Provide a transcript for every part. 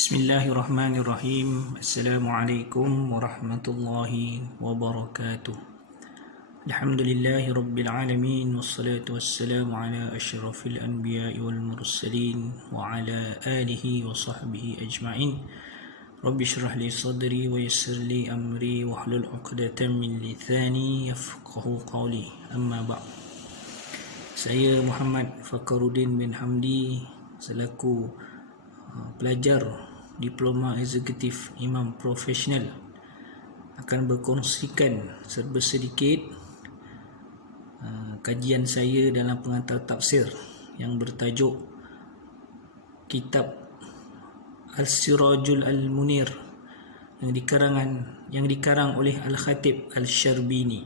Bismillahirrahmanirrahim. Assalamualaikum warahmatullahi wabarakatuh. Alhamdulillahi rabbil alamin, wassalatu wassalamu ala asyrafil anbiya'i wal mursalin wa ala alihi wa sahbihi ajma'in. Rabbi shrah li sadri wa yassir li amri wa hlul 'uqdatam min lisani yafqahu qawli. Amma ba'd. Saya Muhammad Fakaruddin bin Hamdi selaku pelajar Diploma Eksekutif Imam Profesional akan berkongsikan serba sedikit kajian saya dalam pengantar tafsir yang bertajuk Kitab Al-Sirajul Al-Munir yang dikarang oleh Al-Khatib Al-Syarbini.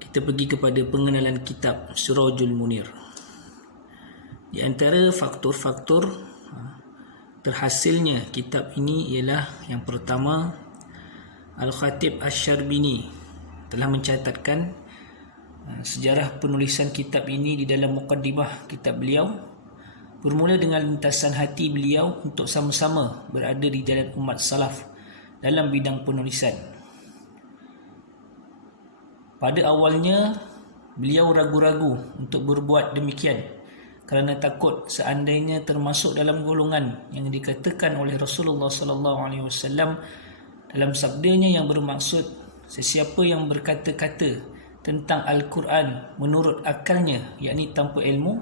Kita pergi kepada pengenalan kitab Sirajul Munir. Di antara faktor-faktor terhasilnya kitab ini ialah yang pertama, Al-Khatib Asy-Syarbini telah mencatatkan sejarah penulisan kitab ini di dalam muqaddimah kitab beliau, bermula dengan lintasan hati beliau untuk sama-sama berada di jalan umat salaf dalam bidang penulisan. Pada awalnya beliau ragu-ragu untuk berbuat demikian kerana takut seandainya termasuk dalam golongan yang dikatakan oleh Rasulullah SAW dalam sabdanya yang bermaksud, sesiapa yang berkata-kata tentang Al-Quran menurut akalnya, yakni tanpa ilmu,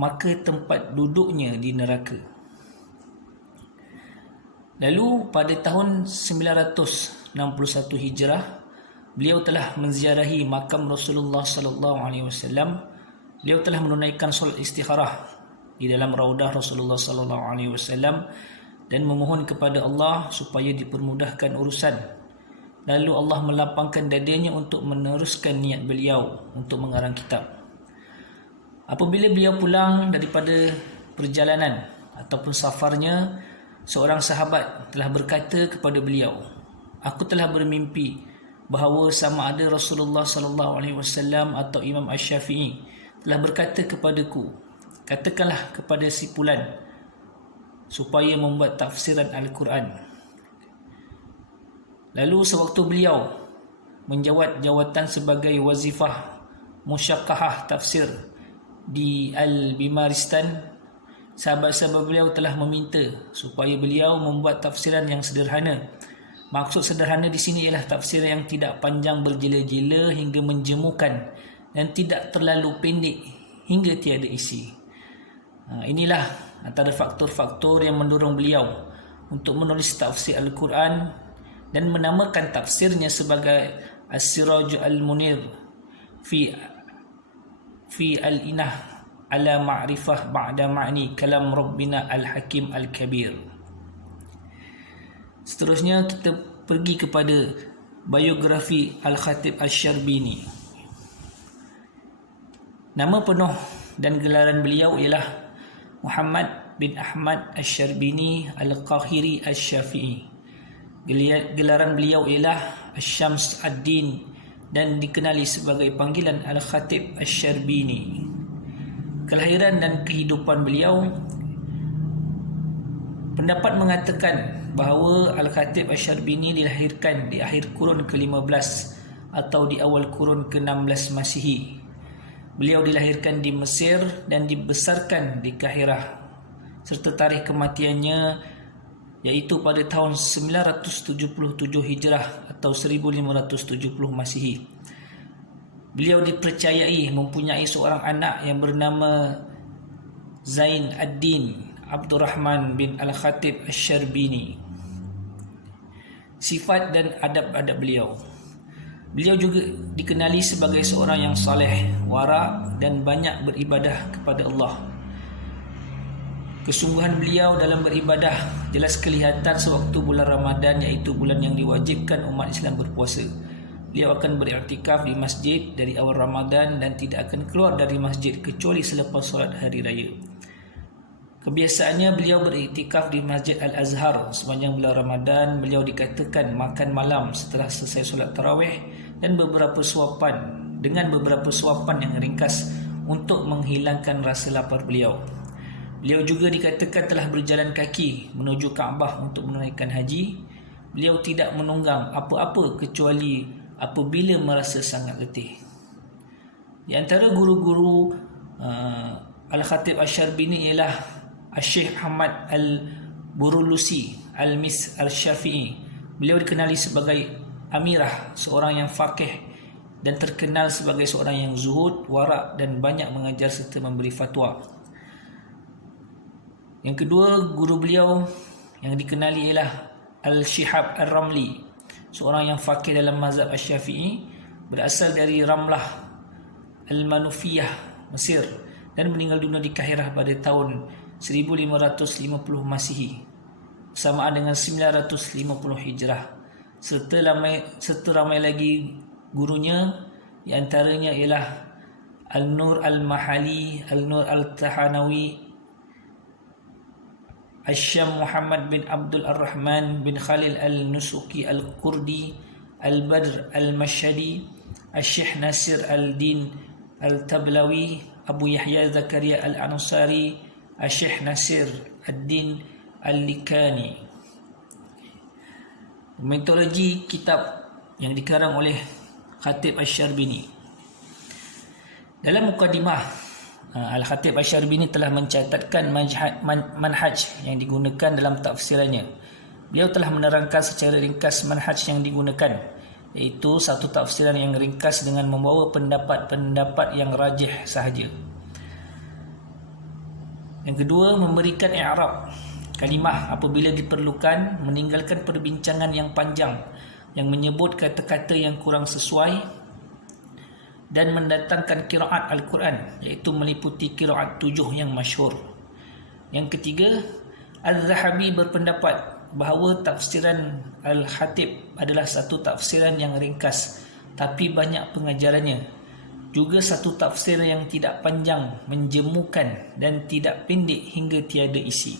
maka tempat duduknya di neraka. Lalu pada tahun 961 Hijrah, beliau telah menziarahi makam Rasulullah SAW. Beliau telah menunaikan solat istikharah di dalam raudah Rasulullah SAW dan memohon kepada Allah supaya dipermudahkan urusan. Lalu Allah melapangkan dadanya untuk meneruskan niat beliau untuk mengarang kitab. Apabila beliau pulang daripada perjalanan ataupun safarnya, seorang sahabat telah berkata kepada beliau, "Aku telah bermimpi bahawa sama ada Rasulullah SAW atau Imam Asy-Syafi'i telah berkata kepadaku, katakanlah kepada si Fulan supaya membuat tafsiran Al-Quran." Lalu sewaktu beliau menjawat jawatan sebagai wazifah musyaqqahah tafsir di Al-Bimaristan, sahabat-sahabat beliau telah meminta supaya beliau membuat tafsiran yang sederhana. Maksud sederhana di sini ialah tafsir yang tidak panjang berjela-jela hingga menjemukan dan tidak terlalu pendek hingga tiada isi. Inilah antara faktor-faktor yang mendorong beliau untuk menulis tafsir Al-Quran dan menamakan tafsirnya sebagai As-Siraj Al-Munir fi Al-Inah ala Ma'rifah ba'da ma'ni kalam Rabbina Al-Hakim Al-Kabir. Seterusnya kita pergi kepada biografi Al-Khatib Asy-Syarbini. Nama penuh dan gelaran beliau ialah Muhammad bin Ahmad Asy-Syarbini Al-Qahiri Asy-Syafi'i. Gelaran beliau ialah Asy-Syams Ad-Din dan dikenali sebagai panggilan Al-Khatib Asy-Syarbini. Kelahiran dan kehidupan beliau, pendapat mengatakan bahawa Al-Khatib Asy-Syarbini dilahirkan di akhir kurun ke-15 atau di awal kurun ke-16 Masihi. Beliau dilahirkan di Mesir dan dibesarkan di Kahirah, serta tarikh kematiannya iaitu pada tahun 977 Hijrah atau 1570 Masihi. Beliau dipercayai mempunyai seorang anak yang bernama Zain ad-Din Abdurrahman bin Al-Khatib Asy-Syarbini. Sifat dan adab-adab beliau. Beliau juga dikenali sebagai seorang yang saleh, wara' dan banyak beribadah kepada Allah. Kesungguhan beliau dalam beribadah jelas kelihatan sewaktu bulan Ramadan, iaitu bulan yang diwajibkan umat Islam berpuasa. Beliau akan beriktikaf di masjid dari awal Ramadan dan tidak akan keluar dari masjid kecuali selepas solat hari raya. Kebiasaannya beliau beriktikaf di Masjid Al-Azhar sepanjang bulan Ramadan. Beliau dikatakan makan malam setelah selesai solat tarawih dan beberapa suapan yang ringkas untuk menghilangkan rasa lapar beliau. Beliau juga dikatakan telah berjalan kaki menuju Kaabah untuk menunaikan haji. Beliau tidak menunggang apa-apa kecuali apabila merasa sangat letih. Di antara guru-guru Al-Khatib Asy-Syarbini ialah Syekh Ahmad Al-Burulusi Al-Mis Al-Syafi'i. Beliau dikenali sebagai Amirah, seorang yang faqih dan terkenal sebagai seorang yang zuhud, warak dan banyak mengajar serta memberi fatwa. Yang kedua, guru beliau yang dikenali ialah Al-Shihab Al-Ramli, seorang yang faqih dalam mazhab Asy-Syafi'i, berasal dari Ramlah Al-Manufiyah, Mesir, dan meninggal dunia di Kahirah pada tahun 1550 Masihi, bersamaan dengan 950 Hijrah. Serta ramai lagi gurunya, di antaranya ialah Al-Nur Al-Mahali, Al-Nur Al-Tahanawi, Asyam Muhammad bin Abdul Ar-Rahman bin Khalil Al-Nusuki Al-Kurdi, Al-Badr Al-Mashhadi, Syekh Nasir Al-Din Al-Tablawi, Abu Yahya Zakaria Al-Ansari, Syekh Nasir Ad-Din Al-Likani. Metodologi kitab yang dikarang oleh Khatib Asy-Syarbini. Dalam mukadimah, Al-Khatib Asy-Syarbini telah mencatatkan manhaj yang digunakan dalam tafsirannya. Beliau telah menerangkan secara ringkas manhaj yang digunakan, iaitu satu tafsiran yang ringkas dengan membawa pendapat-pendapat yang rajih sahaja. Yang kedua, memberikan i'rab kalimah apabila diperlukan, meninggalkan perbincangan yang panjang yang menyebut kata-kata yang kurang sesuai, dan mendatangkan qiraat Al-Quran, iaitu meliputi qiraat 7 yang masyhur. Yang ketiga, Al-Zahabi berpendapat bahawa tafsiran Al-Khatib adalah satu tafsiran yang ringkas tapi banyak pengajarannya, juga satu tafsir yang tidak panjang, menjemukan dan tidak pendek hingga tiada isi.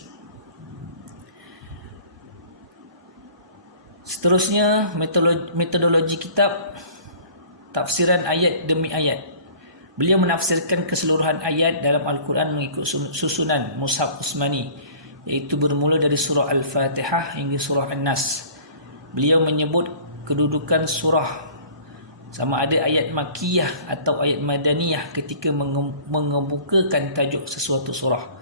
Seterusnya, metodologi kitab tafsiran ayat demi ayat. Beliau menafsirkan keseluruhan ayat dalam Al-Quran mengikut susunan Mushaf Utsmani, iaitu bermula dari surah Al-Fatihah hingga surah An-Nas. Beliau menyebut kedudukan surah, sama ada ayat Makkiyah atau ayat Madaniyah, ketika mengemukakan tajuk sesuatu surah.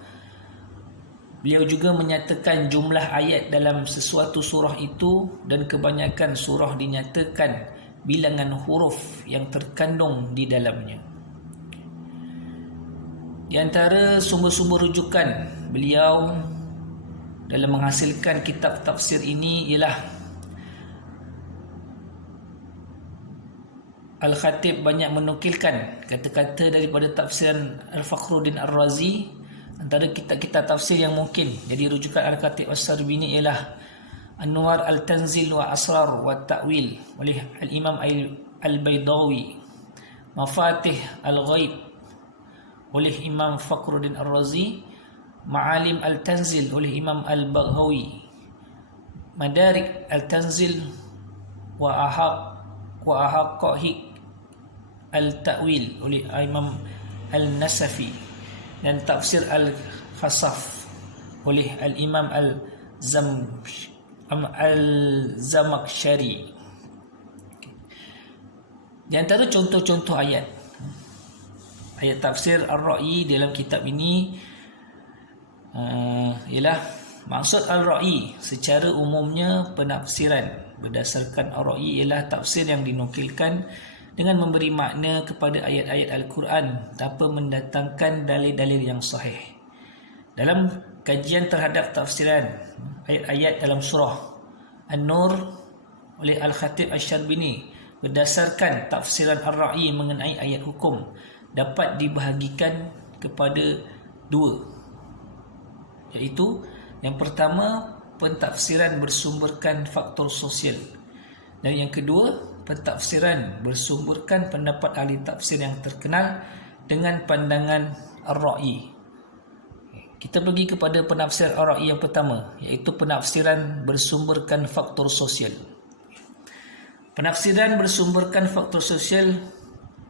Beliau juga menyatakan jumlah ayat dalam sesuatu surah itu, dan kebanyakan surah dinyatakan bilangan huruf yang terkandung di dalamnya. Di antara sumber-sumber rujukan beliau dalam menghasilkan kitab tafsir ini ialah Al-Khatib banyak menukilkan kata-kata daripada tafsiran Al-Fakhruddin Ar-Razi. Antara kitab-kitab tafsir yang mungkin jadi rujukan Al-Khatib Asy-Syarbini ialah Anwar Al-Tanzil wa Asrar wa Ta'wil oleh Al-Imam Al-Baydawi, Mafatih Al-Ghaib oleh Imam Fakhruddin Ar-Razi, Ma'alim Al-Tanzil oleh Imam Al-Baghawi, Madarik Al-Tanzil wa Ahaqahiq Al-Ta'wil oleh Imam Al-Nasafi, dan Tafsir Al-Khasaf oleh Al-Imam Al-Zamakhsyari. Di antara contoh-contoh ayat tafsir Ar-Ra'i dalam kitab ini ialah maksud Al-Ra'i secara umumnya penafsiran. Berdasarkan Ar-Ra'i ialah tafsir yang dinukilkan dengan memberi makna kepada ayat-ayat Al-Quran tanpa mendatangkan dalil-dalil yang sahih. Dalam kajian terhadap tafsiran ayat-ayat dalam surah An-Nur oleh Al-Khatib Asy-Syarbini, berdasarkan tafsiran Ar-Ra'i mengenai ayat hukum, dapat dibahagikan kepada dua, iaitu yang pertama, pentafsiran bersumberkan faktor sosial, dan yang kedua, pentafsiran bersumberkan pendapat ahli tafsir yang terkenal dengan pandangan Ar-Ra'i. Kita pergi kepada penafsir Ar-Ra'i yang pertama, iaitu penafsiran bersumberkan faktor sosial. Penafsiran bersumberkan faktor sosial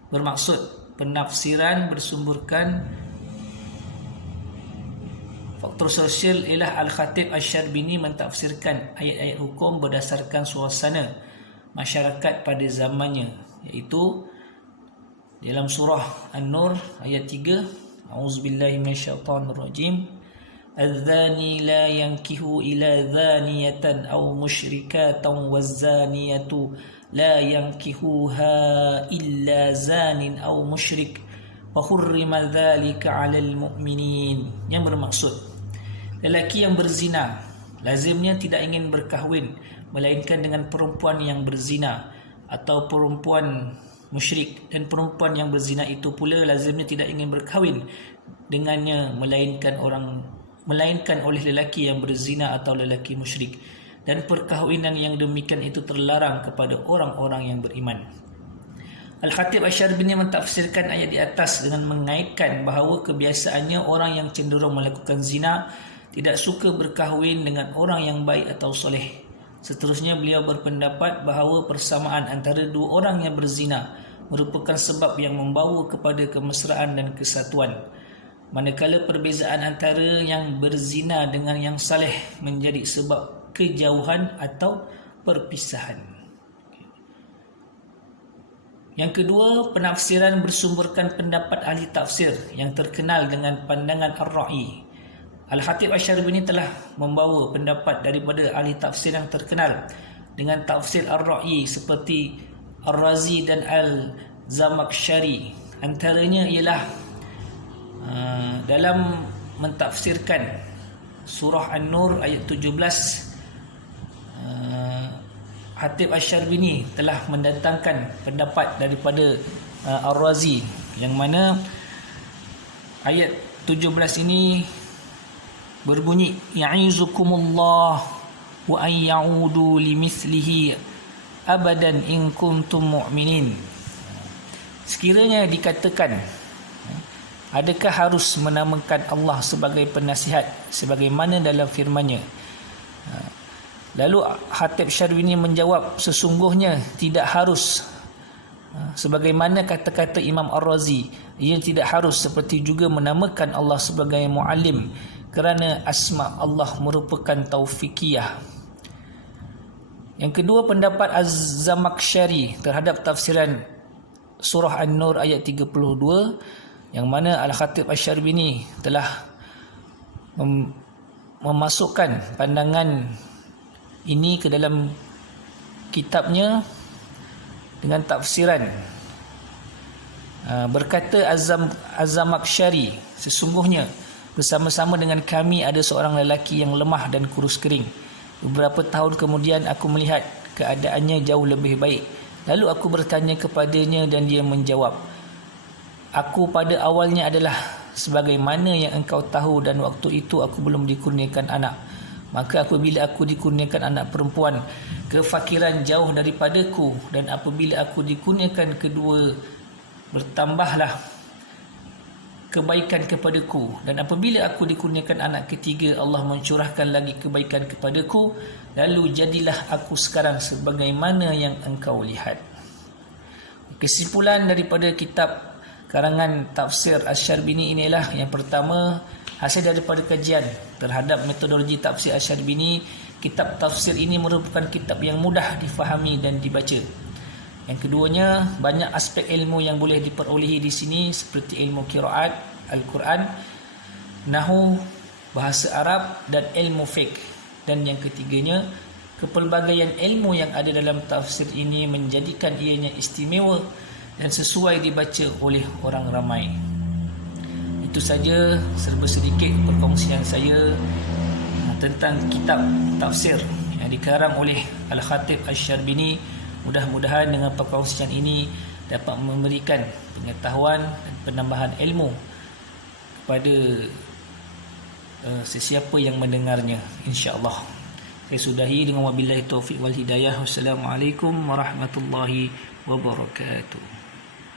bermaksud penafsiran bersumberkan Faktor sosial ialah Al-Khatib Asy-Syarbini mentafsirkan ayat-ayat hukum berdasarkan suasana masyarakat pada zamannya, iaitu dalam surah An-Nur ayat 3, A'udzubillahi minasyaitonirrajim, Az-zani la yankihu ila zaniyatan aw musyrikatan waz-zaniyatu la yankihuha illa zanin aw musyrik wa hurrima dzalika 'alal mu'minin. Yang bermaksud, lelaki yang berzina lazimnya tidak ingin berkahwin melainkan dengan perempuan yang berzina atau perempuan musyrik, dan perempuan yang berzina itu pula lazimnya tidak ingin berkahwin dengannya melainkan oleh lelaki yang berzina atau lelaki musyrik, dan perkahwinan yang demikian itu terlarang kepada orang-orang yang beriman. Al-Khatib Asy-Syarbini mentafsirkan ayat di atas dengan mengaitkan bahawa kebiasaannya orang yang cenderung melakukan zina tidak suka berkahwin dengan orang yang baik atau soleh. Seterusnya beliau berpendapat bahawa persamaan antara dua orang yang berzina merupakan sebab yang membawa kepada kemesraan dan kesatuan, manakala perbezaan antara yang berzina dengan yang saleh menjadi sebab kejauhan atau perpisahan. Yang kedua, penafsiran bersumberkan pendapat ahli tafsir yang terkenal dengan pandangan Ar-Ra'i. Al-Khatib Asy-Syarbini telah membawa pendapat daripada ahli tafsir yang terkenal dengan tafsir Ar-Ra'i seperti Ar-Razi dan Al-Zamakhsyari. Antaranya ialah dalam mentafsirkan surah An-Nur ayat 17, Khatib Asy-Syarbini telah mendatangkan pendapat daripada Ar-Razi, yang mana ayat 17 ini berbunyi, ya'izukumullah wa an ya'udu limithlihi abadan in kuntum mu'minin. Sekiranya dikatakan, adakah harus menamakan Allah sebagai penasihat sebagaimana dalam firman-Nya? Lalu Khatib Syarbini menjawab, sesungguhnya tidak harus. Sebagaimana kata-kata Imam Ar-Razi, ia tidak harus seperti juga menamakan Allah sebagai muallim, kerana asma Allah merupakan taufikiyah. Yang kedua, pendapat Az-Zamakhsyari terhadap tafsiran surah An-Nur ayat 32, yang mana Al-Khatib Asy-Syarbini telah memasukkan pandangan ini ke dalam kitabnya dengan tafsiran. Berkata Az-Zamakhsyari, sesungguhnya bersama-sama dengan kami ada seorang lelaki yang lemah dan kurus kering. Beberapa tahun kemudian aku melihat keadaannya jauh lebih baik. Lalu aku bertanya kepadanya dan dia menjawab, aku pada awalnya adalah sebagaimana yang engkau tahu, dan waktu itu aku belum dikurniakan anak. Maka apabila aku dikurniakan anak perempuan, kefakiran jauh daripadaku, dan apabila aku dikurniakan kedua, bertambahlah kebaikan kepadaku, dan apabila aku dikurniakan anak ketiga, Allah mencurahkan lagi kebaikan kepadaku, lalu jadilah aku sekarang sebagaimana yang engkau lihat. Kesimpulan daripada kitab karangan tafsir Asy-Syarbini inilah, yang pertama, hasil daripada kajian terhadap metodologi tafsir Asy-Syarbini, kitab tafsir ini merupakan kitab yang mudah difahami dan dibaca. Yang keduanya, banyak aspek ilmu yang boleh diperolehi di sini seperti ilmu qiraat Al-Quran, nahwu, bahasa Arab dan ilmu fiqh. Dan yang ketiganya, kepelbagaian ilmu yang ada dalam tafsir ini menjadikan ianya istimewa dan sesuai dibaca oleh orang ramai. Itu saja serba sedikit perkongsian saya tentang kitab tafsir yang dikarang oleh Al-Khatib Asy-Syarbini. Mudah-mudahan dengan perkongsian ini dapat memberikan pengetahuan dan penambahan ilmu kepada sesiapa yang mendengarnya, insya-Allah. Saya sudahi dengan wabillahi taufiq wal hidayah. Wassalamualaikum warahmatullahi wabarakatuh.